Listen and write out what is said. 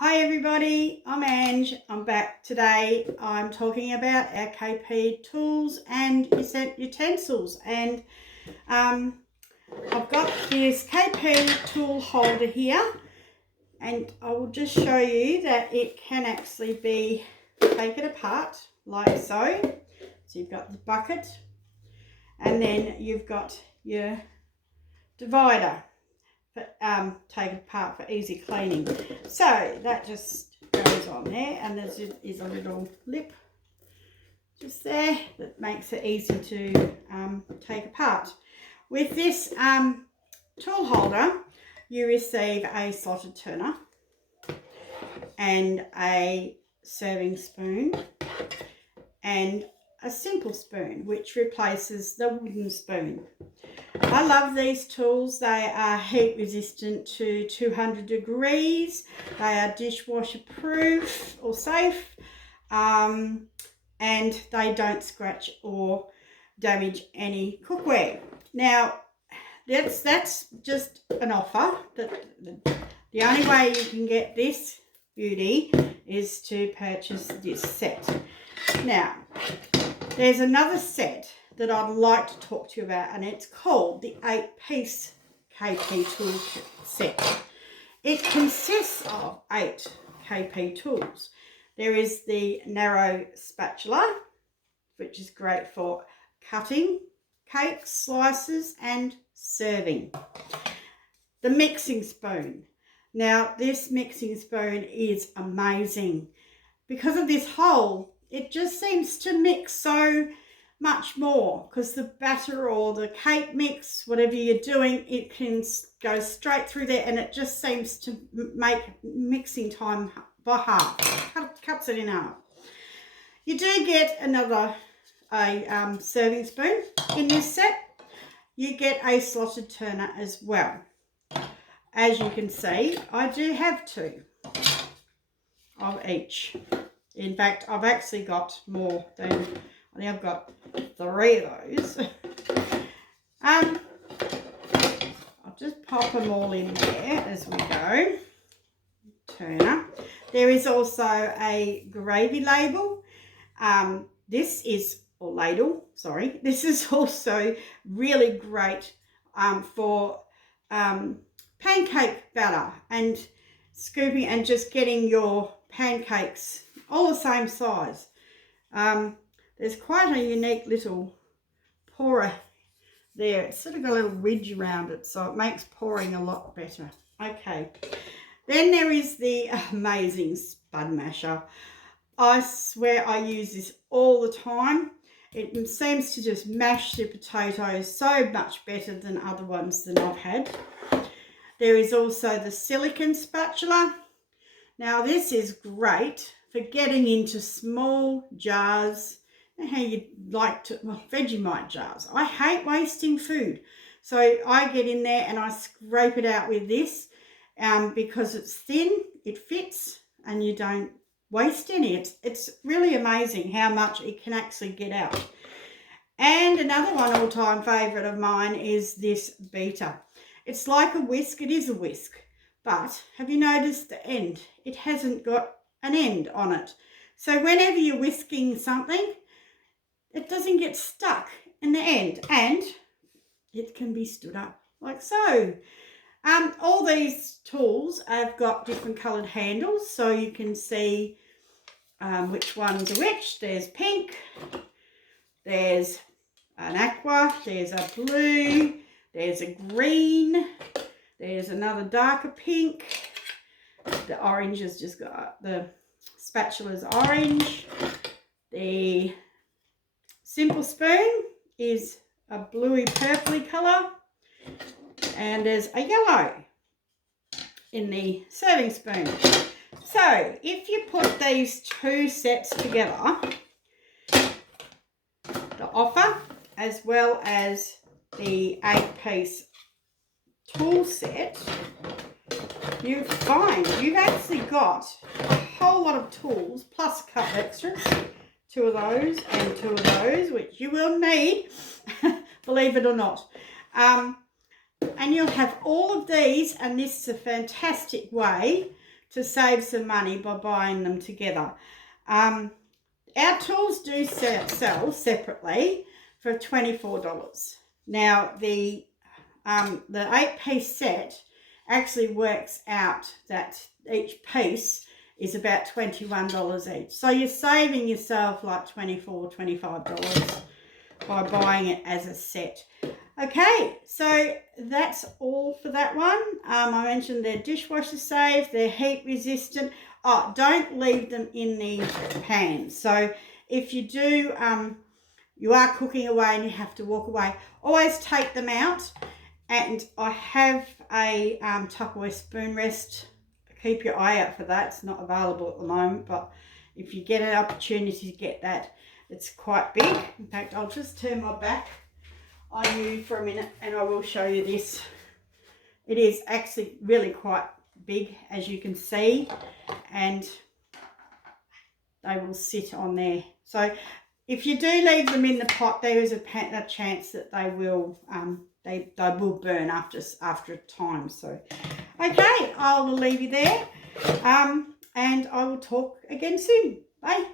Hi everybody, I'm Ange. I'm back today. I'm talking about our KP tools and utensils, and I've got this KP tool holder here, and I will just show you that it can actually be taken apart like so. So you've got the bucket, and then you've got your divider. Take it apart for easy cleaning. So that just goes on there, and there is a little lip just there that makes it easy to take apart. With this tool holder, you receive a slotted turner and a serving spoon and a simple spoon, which replaces the wooden spoon. I love these tools. They are heat resistant to 200 degrees. They are dishwasher proof or safe, and they don't scratch or damage any cookware. Now, that's just an offer. The only way you can get this beauty is to purchase this set. Now, there's another set that I'd like to talk to you about, and it's called the 8-piece KP Toolkit set. It consists of 8 KP tools. There is the narrow spatula, which is great for cutting cakes, slices, and serving. The mixing spoon. Now, this mixing spoon is amazing. Because of this hole, it just seems to mix so much more, because the batter or the cake mix, whatever you're doing, it can go straight through there, and it just seems to make mixing time by half. Cuts it in half. You do get a serving spoon in this set. You get a slotted turner as well. As you can see, I do have 2 of each. In fact, I've actually got more than, I think I've got 3 of those. I'll just pop them all in there as we go. Turner. There is also a gravy label. This is also really great for pancake batter and scooping and just getting your pancakes all the same size. There's quite a unique little pourer there. It's sort of got a little ridge around it, so it makes pouring a lot better. Okay, then there is the amazing Spud Masher. I swear I use this all the time. It seems to just mash the potatoes so much better than other ones that I've had. There is also the silicone spatula. Now, this is great for getting into small jars. How you like to, Vegemite jars. I hate wasting food, so I get in there and I scrape it out with this, because it's thin, it fits, and you don't waste any. It's really amazing how much it can actually get out. And another one all-time favourite of mine is this beater. It's like a whisk. It is a whisk, but have you noticed the end? It hasn't got an end on it. So whenever you're whisking something, it doesn't get stuck in the end, and it can be stood up like so. All these tools have got different coloured handles, so you can see which ones are which. There's pink, there's an aqua, there's a blue, there's a green, there's another darker pink. The orange has just got, the spatula's orange. The simple spoon is a bluey purpley colour, and there's a yellow in the serving spoon. So if you put these 2 sets together, the offer as well as the 8-piece tool set, you find you've actually got a whole lot of tools plus a couple extras. 2 of those and 2 of those, which you will need, believe it or not. And you'll have all of these, and this is a fantastic way to save some money by buying them together. Our tools do sell separately for $24. Now the 8-piece set actually works out that each piece is about $21 each. So you're saving yourself like $24, $25 by buying it as a set. Okay, so that's all for that one. I mentioned they're dishwasher safe, they're heat resistant. Oh, don't leave them in the pan. So if you do, you are cooking away and you have to walk away, always take them out. And I have a Tupperware spoon rest. Keep your eye out for that. It's not available at the moment, but if you get an opportunity to get that, it's quite big. In fact, I'll just turn my back on you for a minute and I will show you this. It is actually really quite big, as you can see, and they will sit on there. So if you do leave them in the pot, there is a chance that they will they will burn after a time. So okay, I will leave you there, and I will talk again soon. Bye.